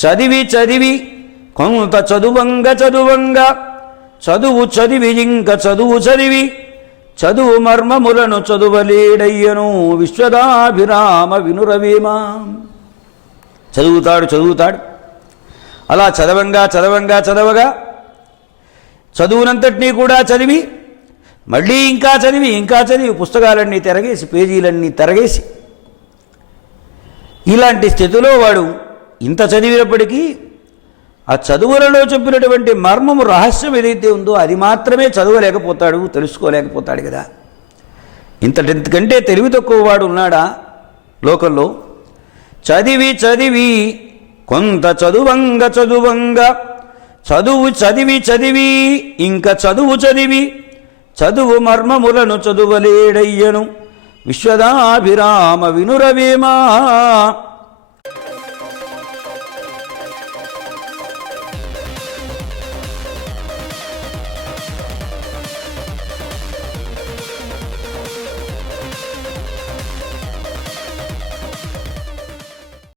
చదివి చదివి కొంత చదువంగ చదువు చదివి ఇంక చదువు చదివి చదువు మర్మములను చదువలేడయ్యను విశ్వదాభిరామ వినురవేమా. చదువుతాడు. అలా చదవగా చదువునంతటినీ కూడా చదివి మళ్ళీ ఇంకా చదివి పుస్తకాలన్నీ తిరగేసి పేజీలన్నీ తిరగేసి ఇలాంటి స్థితిలో వాడు ఇంత చదివినప్పటికీ ఆ చదువులలో చెప్పినటువంటి మర్మము రహస్యం ఏదైతే ఉందో అది మాత్రమే చదవలేకపోతాడు, తెలుసుకోలేకపోతాడు కదా. ఇంతకంటే తెలివి తక్కువ వాడు ఉన్నాడా లోకంలో? చదివి చదివి కొంత చదువంగ చదువు చదివి ఇంక చదువు చదివి చదువు మర్మములను చదువలేడయ్యను విశ్వదాభిరామ వినురవేమా.